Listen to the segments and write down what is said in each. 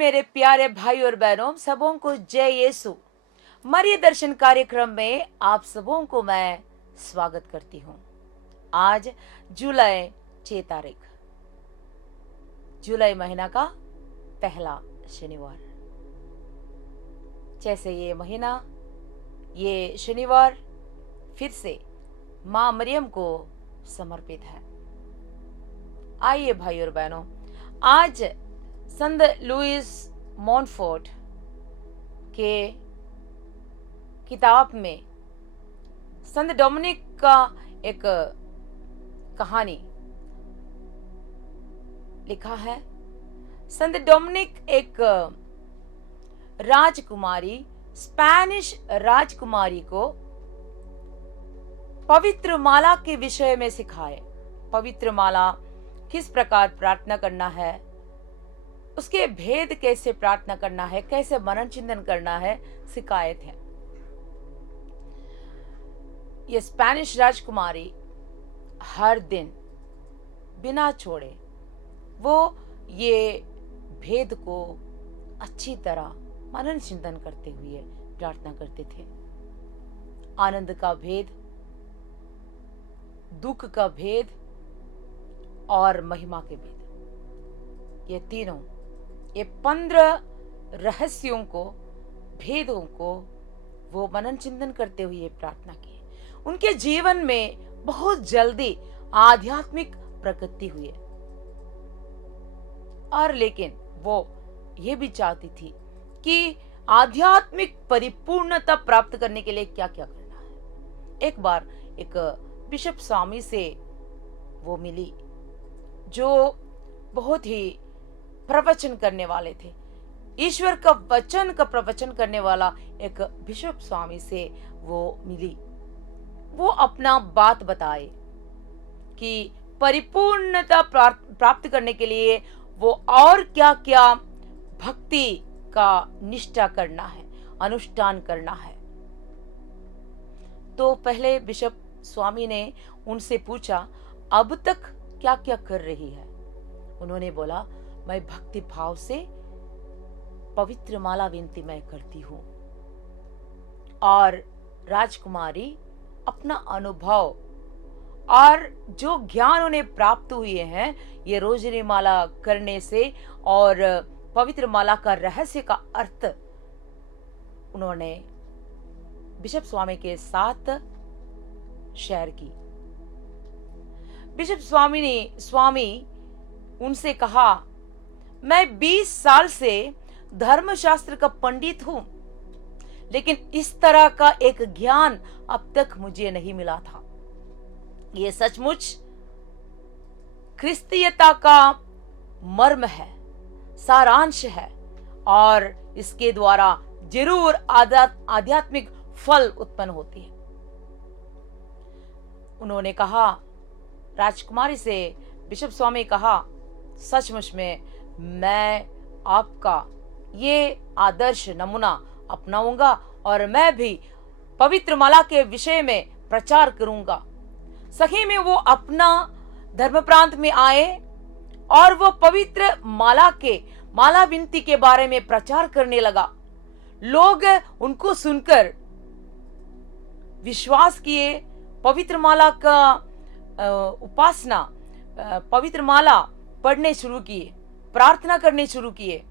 मेरे प्यारे भाई और बहनों, सबों को जय यीशु। मरिय दर्शन कार्यक्रम में आप सबों को मैं स्वागत करती हूँ। आज जुलाई 6 तारीख, जुलाई महीना का पहला शनिवार। जैसे ये महीना, ये शनिवार फिर से माँ मरियम को समर्पित है। आइए भाई और बहनों, आज संत लुइस मॉन्टफोर्ट के किताब में संत डोमिनिक का एक कहानी लिखा है। संत डोमिनिक एक राजकुमारी, स्पेनिश राजकुमारी को पवित्र माला के विषय में सिखाए। पवित्र माला किस प्रकार प्रार्थना करना है, उसके भेद कैसे प्रार्थना करना है, कैसे मनन चिंतन करना है, सिखाए थे। ये स्पेनिश राजकुमारी हर दिन बिना छोड़े वो ये भेद को अच्छी तरह मनन चिंतन करते हुए प्रार्थना करते थे। आनंद का भेद, दुख का भेद और महिमा के भेद, ये तीनों, ये 15 रहस्यों को, भेदों को वो मनन चिंतन करते हुए प्रार्थना की। उनके जीवन में बहुत जल्दी आध्यात्मिक प्रगति हुई, और लेकिन वो ये भी चाहती थी कि आध्यात्मिक परिपूर्णता प्राप्त करने के लिए क्या क्या करना है। एक बार एक बिशप स्वामी से वो मिली, जो बहुत ही प्रवचन करने वाले थे। ईश्वर का वचन का प्रवचन करने वाला एक बिशप स्वामी से वो मिली। वो अपना बात बताए कि परिपूर्णता प्राप्त करने के लिए वो और क्या क्या भक्ति का निष्ठा करना है, अनुष्ठान करना है। तो पहले बिशप स्वामी ने उनसे पूछा, अब तक क्या क्या कर रही है। उन्होंने बोला, मैं भक्ति भाव से पवित्र माला विनती मैं करती हूँ। और राजकुमारी अपना अनुभव और जो ज्ञान उन्हें प्राप्त हुए हैं ये रोजरी माला करने से, और पवित्र माला का रहस्य का अर्थ उन्होंने बिशप स्वामी के साथ शेयर की। बिशप स्वामी उनसे कहा, मैं 20 साल से धर्मशास्त्र का पंडित हूं, लेकिन इस तरह का एक ज्ञान अब तक मुझे नहीं मिला था। ये सचमुच क्रिस्तीयता का मर्म है, सारांश है, और इसके द्वारा जरूर आध्यात्मिक फल उत्पन्न होती है। उन्होंने कहा, राजकुमारी से बिशप स्वामी कहा, सचमुच में मैं आपका ये आदर्श नमूना अपनाऊंगा और मैं भी पवित्र माला के विषय में प्रचार करूंगा। सही में वो अपना धर्म प्रांत में आए और वो पवित्र माला विनती के बारे में प्रचार करने लगा। लोग उनको सुनकर विश्वास किए, पवित्र माला का उपासना, पवित्र माला पढ़ने शुरू किए, प्रार्थना करने शुरू किए।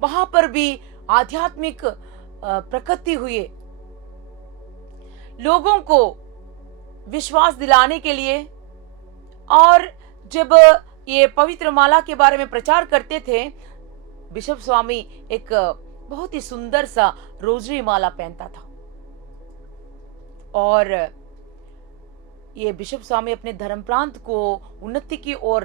वहां पर भी आध्यात्मिक प्रगति हुई। लोगों को विश्वास दिलाने के लिए, और जब ये पवित्र माला के बारे में प्रचार करते थे, बिशप स्वामी एक बहुत ही सुंदर सा रोजरी माला पहनता था। और ये बिशप स्वामी अपने धर्म प्रांत को उन्नति की ओर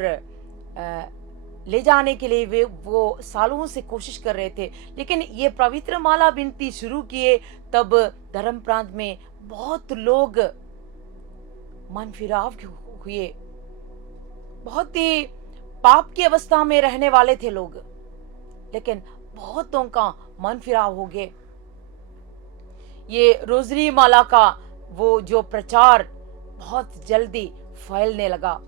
ले जाने के लिए वो सालों से कोशिश कर रहे थे। लेकिन ये पवित्र माला विनती शुरू किए तब धर्म प्रांत में बहुत लोग मन फिराव हुए। बहुत ही पाप की अवस्था में रहने वाले थे लोग, लेकिन बहुतों का मन फिराव हो गए। ये रोजरी माला का वो जो प्रचार बहुत जल्दी फैलने लगा।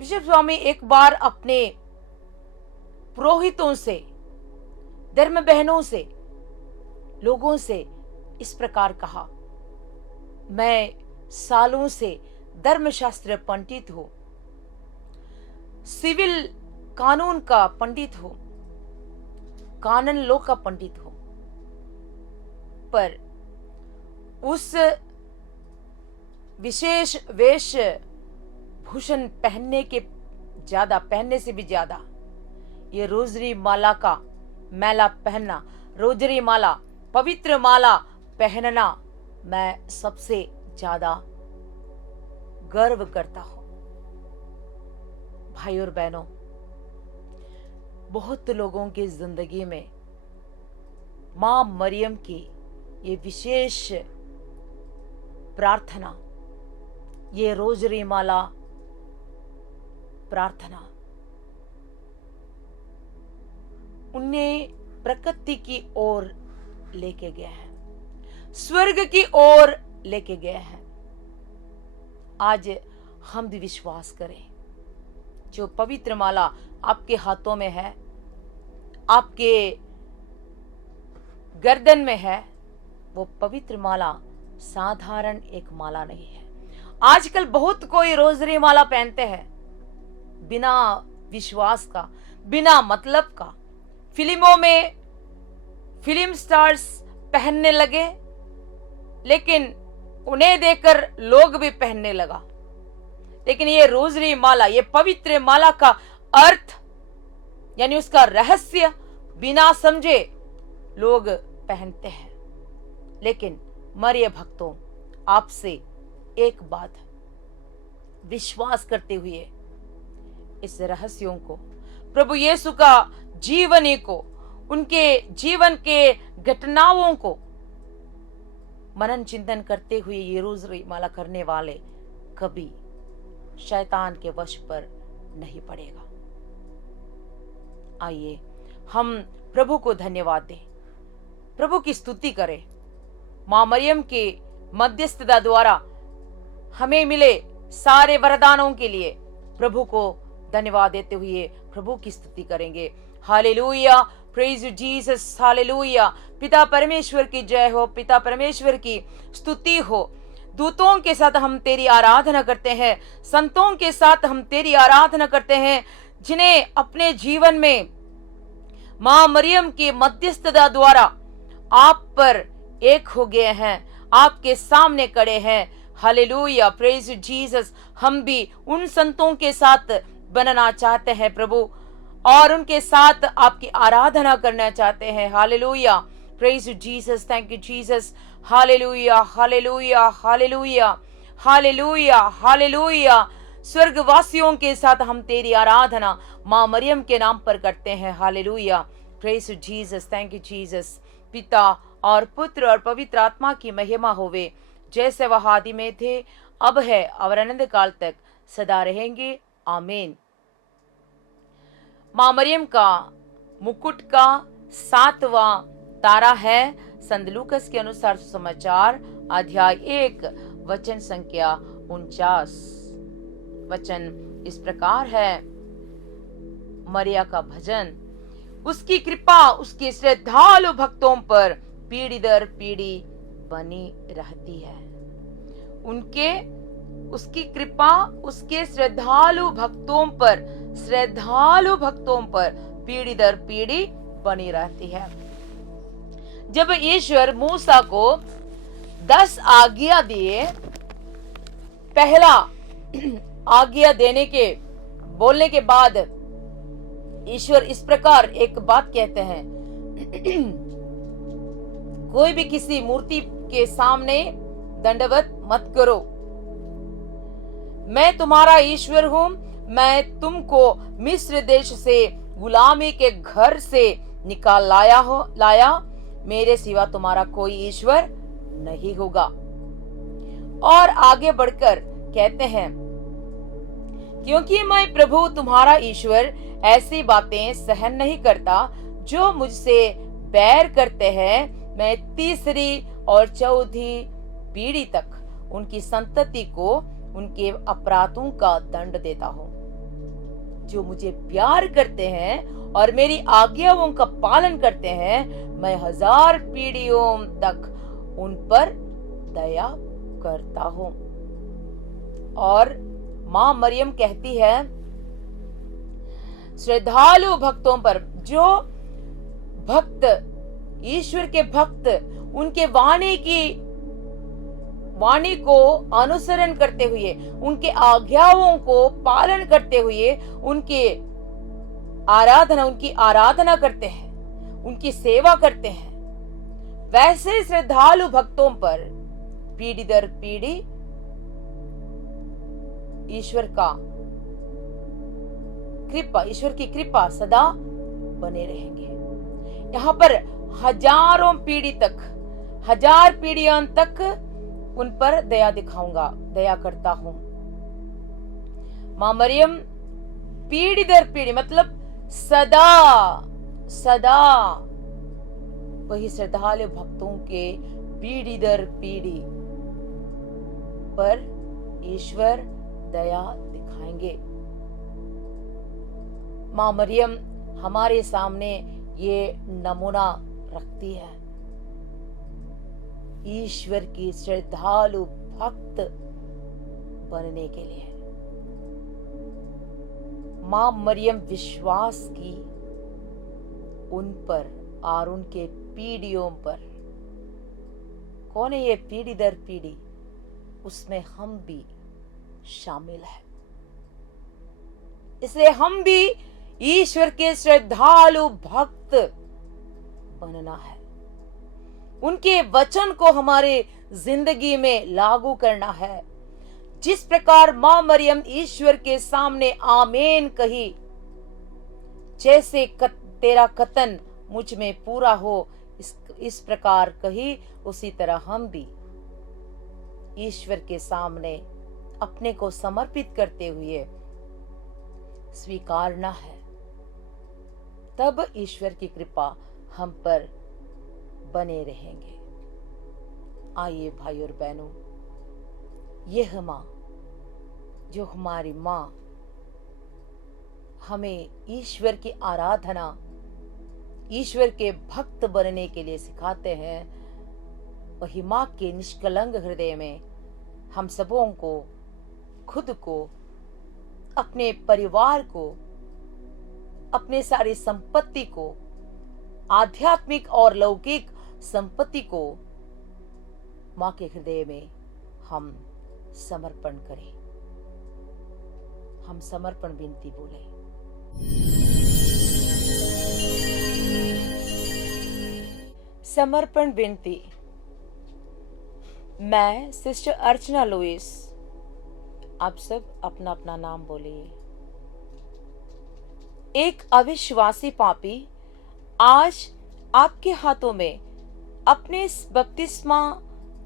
बिशप स्वामी एक बार अपने पुरोहितों से, धर्म बहनों से, लोगों से इस प्रकार कहा, मैं सालों से धर्मशास्त्र पंडित हूं, सिविल कानून का पंडित हूं, कानून लॉ का पंडित हूं, पर उस विशेष वेश भूषण पहनने से भी ज्यादा ये रोजरी माला का माला पहनना, रोजरी माला, पवित्र माला पहनना मैं सबसे ज्यादा गर्व करता हूं। भाई और बहनों, बहुत लोगों की जिंदगी में मां मरियम की ये विशेष प्रार्थना, ये रोजरी माला प्रार्थना उन्हें प्रकृति की ओर लेके गया है, स्वर्ग की ओर लेके गया है। आज हम भी विश्वास करें, जो पवित्र माला आपके हाथों में है, आपके गर्दन में है, वो पवित्र माला साधारण एक माला नहीं है। आजकल बहुत कोई रोजरी माला पहनते हैं बिना विश्वास का, बिना मतलब का। फिल्मों में फिल्म स्टार्स पहनने लगे, लेकिन उन्हें देखकर लोग भी पहनने लगा। लेकिन ये रोजरी माला, ये पवित्र माला का अर्थ यानी उसका रहस्य बिना समझे लोग पहनते हैं। लेकिन मरिय भक्तों, आपसे एक बात विश्वास करते हुए इस रहस्यों को, प्रभु यीशु का जीवनी को, उनके जीवन के घटनाओं को मनन चिंतन करते हुए ये रोजरी माला करने वाले कभी शैतान के वश पर नहीं पड़ेगा। आइए हम प्रभु को धन्यवाद दें, प्रभु की स्तुति करें। मां मरियम के मध्यस्थता द्वारा हमें मिले सारे वरदानों के लिए प्रभु को धन्यवाद देते हुए प्रभु की स्तुति करेंगे। Hallelujah, praise you Jesus, hallelujah. पिता परमेश्वर की जय हो, पिता परमेश्वर की स्तुति हो। दूतों के साथ हम तेरी आराधना करते हैं, संतों के साथ हम तेरी आराधना करते हैं, जिन्हें अपने जीवन में मां मरियम के मध्यस्थता द्वारा आप पर एक हो गए हैं, आपके सामने खड़े हैं। Hallelujah, praise you Jesus. हम भी उन संतों के साथ बनना चाहते हैं प्रभु, और उनके साथ आपकी आराधना करना चाहते हैं। Hallelujah, praise you Jesus, thank you Jesus. Hallelujah, hallelujah, hallelujah, hallelujah, hallelujah. स्वर्गवासियों के साथ हम तेरी आराधना मां मरियम के नाम पर करते हैं। Hallelujah, praise you Jesus, thank you Jesus. पिता और पुत्र और पवित्र आत्मा की महिमा होवे, जैसे वह आदि में थे, अब है और अनंत काल तक सदा रहेंगे। आमीन। मां मरियम का मुकुट का 7वां तारा है संत लूकस के अनुसार सुसमाचार अध्याय 1 वचन संख्या 49। वचन इस प्रकार है, मरिया का भजन। उसकी कृपा उसके श्रद्धालु भक्तों पर पीढ़ी दर पीढ़ी बनी रहती है। उसकी कृपा उसके श्रद्धालु भक्तों पर पीढ़ी दर पीढ़ी बनी रहती है। जब ईश्वर मूसा को 10 आज्ञा दिए, पहला आज्ञा बोलने के बाद ईश्वर इस प्रकार एक बात कहते हैं, कोई भी किसी मूर्ति के सामने दंडवत मत करो, मैं तुम्हारा ईश्वर हूं, मैं तुमको मिस्र देश से गुलामी के घर से निकाल लाया, मेरे सिवा तुम्हारा कोई ईश्वर नहीं होगा। और आगे बढ़कर कहते हैं, क्योंकि मैं प्रभु तुम्हारा ईश्वर ऐसी बातें सहन नहीं करता जो मुझसे बैर करते हैं। मैं 3री और 4थी पीढ़ी तक उनकी संतति को उनके अपराधों का दंड देता हूं। जो मुझे प्यार करते हैं और मेरी आज्ञाओं का पालन करते हैं, मैं 1000 पीढ़ियों तक उन पर दया करता हूं। और मां मरियम कहती है श्रद्धालु भक्तों पर, जो भक्त, ईश्वर के भक्त उनके वाणी को अनुसरण करते हुए, उनके आज्ञाओं को पालन करते हुए उनकी आराधना करते हैं, उनकी सेवा करते हैं, वैसे श्रद्धालु भक्तों पर पीढ़ी दर पीढ़ी ईश्वर की कृपा सदा बने रहेंगे। यहाँ पर 1000 पीढ़ियों तक उन पर दया दिखाऊंगा, दया करता हूं। मां मरियम पीढ़ी दर पीढ़ी मतलब सदा वही श्रद्धालु भक्तों के पीढ़ी दर पीढ़ी पर ईश्वर दया दिखाएंगे। मां मरियम हमारे सामने ये नमूना रखती है ईश्वर की श्रद्धालु भक्त बनने के लिए। मां मरियम विश्वास की उन पर और उनके पीढ़ियों पर। कौन है ये पीढ़ी दर पीढ़ी? उसमें हम भी शामिल है। इसलिए हम भी ईश्वर के श्रद्धालु भक्त बनना है, उनके वचन को हमारे जिंदगी में लागू करना है। जिस प्रकार मां मरियम ईश्वर के सामने आमीन कही, जैसे तेरा कथन मुझ में पूरा हो, इस प्रकार कही, उसी तरह हम भी ईश्वर के सामने अपने को समर्पित करते हुए स्वीकारना है। तब ईश्वर की कृपा हम पर बने रहेंगे। आइए भाई और बहनों, यह मां, जो हमारी मां हमें ईश्वर की आराधना, ईश्वर के भक्त बनने के लिए सिखाते हैं, वही मां के निष्कलंक हृदय में हम सबों को, खुद को, अपने परिवार को, अपने सारी संपत्ति को, आध्यात्मिक और लौकिक संपत्ति को मां के हृदय में हम समर्पण करें। हम समर्पण विनती बोले। समर्पण विनती। मैं सिस्टर अर्चना लुइस। आप सब अपना अपना नाम बोलिए। एक अविश्वासी पापी आज आपके हाथों में अपने बपतिस्मा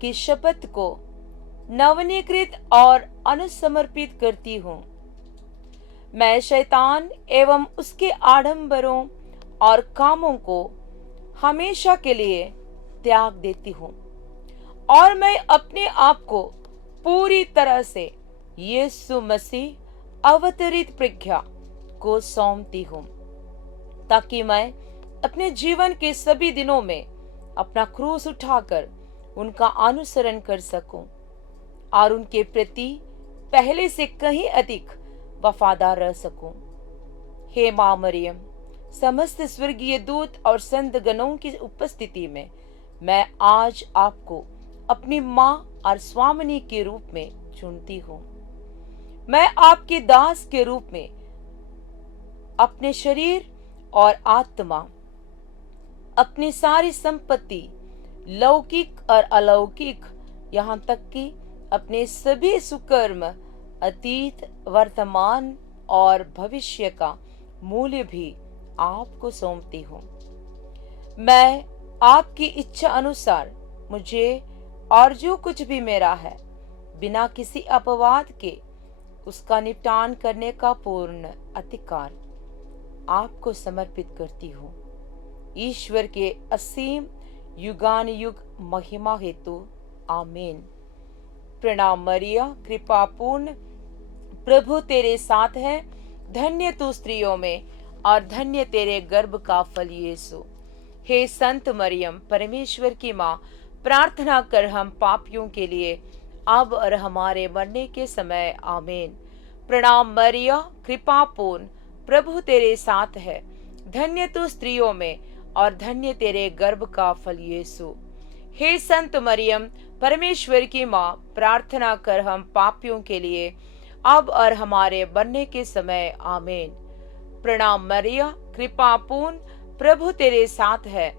की शपथ को नवनीकृत और अनुसमर्पित करती हूँ। मैं शैतान एवं उसके आडंबरों और कामों को हमेशा के लिए त्याग देती हूँ और मैं अपने आप को पूरी तरह से यीशु मसीह अवतरित प्रज्ञा को सौंपती हूँ, ताकि मैं अपने जीवन के सभी दिनों में अपना क्रूस उठाकर उनका अनुसरण कर सकूं और उनके प्रति पहले से कहीं अधिक वफादार रह सकूं। हे मां मरियम, समस्त स्वर्गीय दूत और संत गणों की उपस्थिति में मैं आज आपको अपनी मां और स्वामिनी के रूप में चुनती हूँ। मैं आपके दास के रूप में अपने शरीर और आत्मा, अपनी सारी संपत्ति, लौकिक और अलौकिक, यहाँ तक कि अपने सभी सुकर्म, अतीत, वर्तमान और भविष्य का मूल्य भी आपको सौंपती हूँ। मैं आपकी इच्छा अनुसार मुझे और जो कुछ भी मेरा है, बिना किसी अपवाद के उसका निपटान करने का पूर्ण अधिकार आपको समर्पित करती हूँ। ईश्वर के असीम युगान युग महिमा हेतु आमीन। प्रणाम मरिया, कृपापूर्ण, प्रभु तेरे साथ है, धन्य तू स्त्रियों में और धन्य तेरे गर्भ का फल यीशु। हे संत मरियम, परमेश्वर की माँ, प्रार्थना कर हम पापियों के लिए, अब और हमारे मरने के समय, आमीन। प्रणाम मरिया, कृपा पूर्ण, प्रभु तेरे साथ है। धन्य तू स्त्रियों में और धन्य तेरे गर्भ का फल यीशु। हे संत मरियम, परमेश्वर की माँ, प्रार्थना कर हम पापियों के लिए, अब और हमारे मरने के समय, आमीन। प्रणाम मरिया, कृपा पूर्ण, प्रभु तेरे साथ है।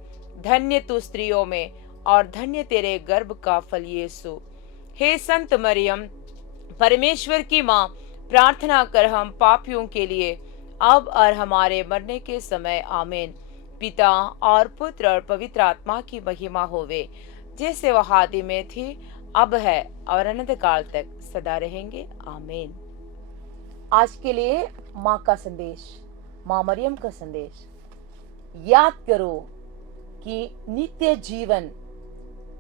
धन्य तू स्त्रियों में और धन्य तेरे गर्भ का फल यीशु। हे संत मरियम, परमेश्वर की माँ, प्रार्थना कर हम पापियों के लिए, अब और हमारे मरने के समय, आमीन। पिता और पुत्र और पवित्र आत्मा की महिमा होवे, जैसे वह आदि में थी, अब है और अनंत काल तक सदा रहेंगे, आमीन। आज के लिए माँ का संदेश, माँ मरियम का संदेश। याद करो कि नित्य जीवन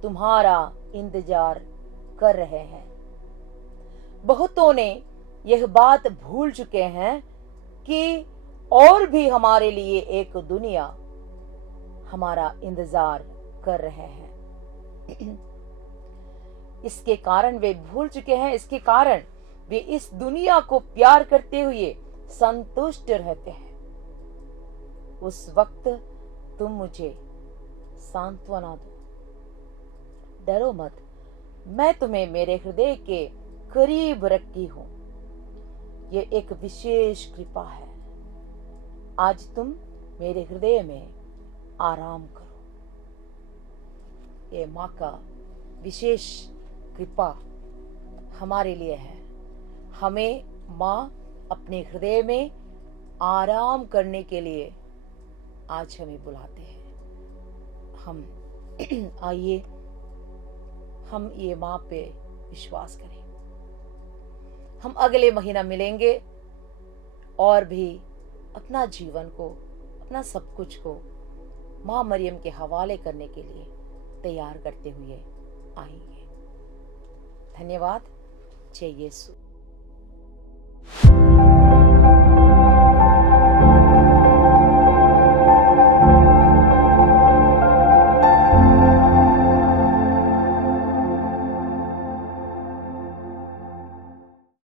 तुम्हारा इंतजार कर रहे हैं। बहुतों ने यह बात भूल चुके हैं कि और भी हमारे लिए एक दुनिया हमारा इंतजार कर रहे हैं। इसके कारण वे भूल चुके हैं, इसके कारण वे इस दुनिया को प्यार करते हुए संतुष्ट रहते हैं। उस वक्त तुम मुझे सांत्वना दो, डरो मत, मैं तुम्हें मेरे हृदय के करीब रखी हूं। ये एक विशेष कृपा है। आज तुम मेरे हृदय में आराम करो। ये माँ का विशेष कृपा हमारे लिए है। हमें माँ अपने हृदय में आराम करने के लिए आज हमें बुलाते हैं। हम आइए हम ये माँ पे विश्वास करें। हम अगले महीना मिलेंगे और भी अपना जीवन को, अपना सब कुछ को माँ मरियम के हवाले करने के लिए तैयार करते हुए आएंगे। धन्यवाद। जय यीशु।